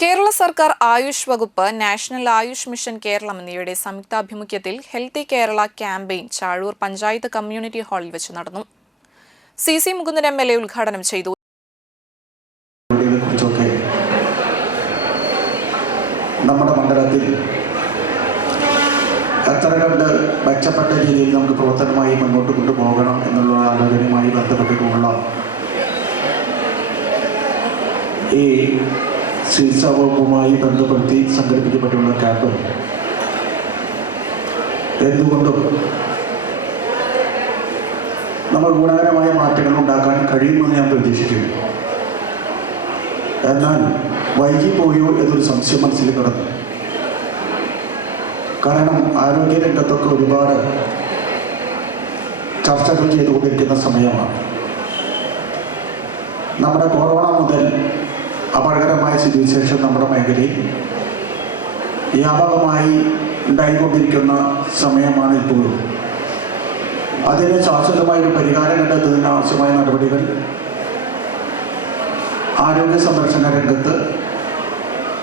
കേരള സർക്കാർ ആയുഷ് വകുപ്പ്, national Ayush mission Keralam എന്നിവയുടെ സംയുക്താഭിമുഖ്യത്തിൽ healthy Kerala campaign Chazhur panchayat community ഹാളിൽ വെച്ച് നടന്നു. CC മുകുന്ദൻ MLA ഉദ്ഘാടനം ചെയ്തു. നമ്മുടെ മണ്ഡലത്തിൽ എത്ര കണ്ട് മെച്ചപ്പെട്ട രീതിയിൽ നമുക്ക് പ്രവർത്തനമായി മുന്നോട്ട് കൊണ്ടുപോകണം എന്നുള്ള ആലോചനയുമായി ബന്ധപ്പെട്ടിട്ടുള്ള ഈ ചികിത്സാ വകുപ്പുമായി ബന്ധപ്പെടുത്തി സംഘടിപ്പിക്കപ്പെട്ടുള്ള ക്യാമ്പ് എന്തുകൊണ്ടും നമ്മൾ ഗുണകരമായ മാറ്റങ്ങൾ ഉണ്ടാക്കാൻ കഴിയുമെന്ന് ഞാൻ പ്രതീക്ഷിക്കുന്നു. എന്നാൽ വൈകിപ്പോയോ എന്നൊരു സംശയം മനസ്സിൽ കിടന്നു. കാരണം ആരോഗ്യരംഗത്തൊക്കെ ഒരുപാട് ചർച്ചകൾ ചെയ്തുകൊണ്ടിരിക്കുന്ന സമയമാണ്. നമ്മുടെ കൊറോണ മുതൽ അപകടകരമായ സ്ഥിതിവിശേഷം നമ്മുടെ മേഖലയിൽ വ്യാപകമായി ഉണ്ടായിക്കൊണ്ടിരിക്കുന്ന സമയമാണ് ഇപ്പോഴും. അതിന് ശാശ്വതമായൊരു പരിഹാരം കണ്ടെത്തുന്നതിന് ആവശ്യമായ നടപടികൾ ആരോഗ്യ സംരക്ഷണ രംഗത്ത്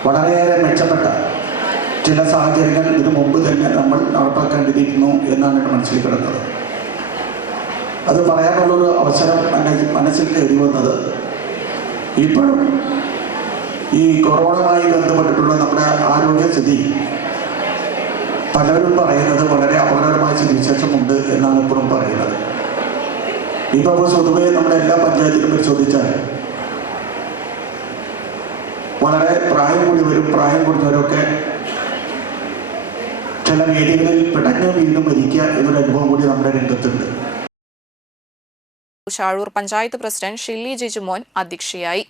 വളരെയേറെ മെച്ചപ്പെട്ട ചില സാഹചര്യങ്ങൾ ഇതിനു മുമ്പ് തന്നെ നമ്മൾ നടപ്പാക്കേണ്ടിയിരിക്കുന്നു എന്നാണ് എൻ്റെ മനസ്സിൽ കിടന്നത്. അത് പറയാനുള്ളൊരു അവസരം എൻ്റെ മനസ്സിൽ കയറി വന്നത് ഇപ്പോഴും ഈ കൊറോണയുമായി ബന്ധപ്പെട്ടിട്ടുള്ള നമ്മുടെ ആരോഗ്യസ്ഥിതി പലരും പറയുന്നത് വളരെ അപകടകരമായ സ്ഥിതിവിശേഷമുണ്ട് എന്നാണ് ഇപ്പോഴും പറയുന്നത്. ഇപ്പോൾ സ്വതുവേ നമ്മുടെ എല്ലാ പഞ്ചായത്തിലും പരിശോധിച്ചാൽ വളരെ പ്രായം കൂടിയവരും പ്രായം കുറഞ്ഞവരൊക്കെ ചില വേദികളിൽ പിടഞ്ഞു വീണ്ടും മരിക്കുക എന്നൊരു അനുഭവം കൂടി നമ്മുടെ രംഗത്തുണ്ട്. ചാഴൂർ പഞ്ചായത്ത് പ്രസിഡന്റ് ഷില്ലി ജിജുമോൻ അധ്യക്ഷയായി.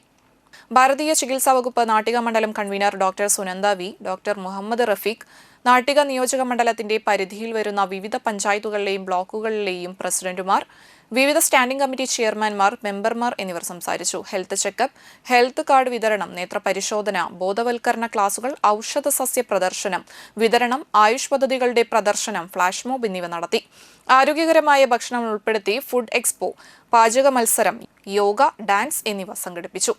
ഭാരതീയ ചികിത്സാ വകുപ്പ് നാട്ടിക മണ്ഡലം convener doctor Sunanda V, doctor Muhammad Rafeeq, Nattika നിയോജക മണ്ഡലത്തിന്റെ പരിധിയിൽ വരുന്ന വിവിധ പഞ്ചായത്തുകളിലെയും ബ്ലോക്കുകളിലെയും പ്രസിഡന്റുമാർ, വിവിധ സ്റ്റാൻഡിംഗ് കമ്മിറ്റി ചെയർമാൻമാർ, മെമ്പർമാർ എന്നിവർ സംസാരിച്ചു. ഹെൽത്ത് ചെക്കപ്പ്, ഹെൽത്ത് കാർഡ് വിതരണം, നേത്രപരിശോധന, ബോധവൽക്കരണ ക്ലാസുകൾ, ഔഷധ സസ്യ പ്രദർശനം, വിതരണം, ആയുഷ് പദ്ധതികളുടെ പ്രദർശനം, ഫ്ലാഷ് മോബ് എന്നിവ നടത്തി. ആരോഗ്യകരമായ ഭക്ഷണം ഉൾപ്പെടുത്തി ഫുഡ് എക്സ്പോ, പാചക മത്സരം, യോഗ, ഡാൻസ് എന്നിവ സംഘടിപ്പിച്ചു.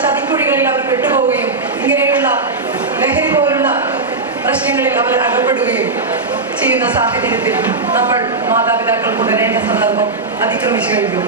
ചതിക്കുഴികളിൽ അവർ പെട്ടുപോവുകയും ഇങ്ങനെയുള്ള ലഹരി പോലുള്ള പ്രശ്നങ്ങളിൽ അവർ അകപ്പെടുകയും ചെയ്യുന്ന സാഹചര്യത്തിൽ നമ്മൾ മാതാപിതാക്കൾ ഉണരേണ്ട സന്ദർഭം അതിക്രമിച്ചു കഴിഞ്ഞു.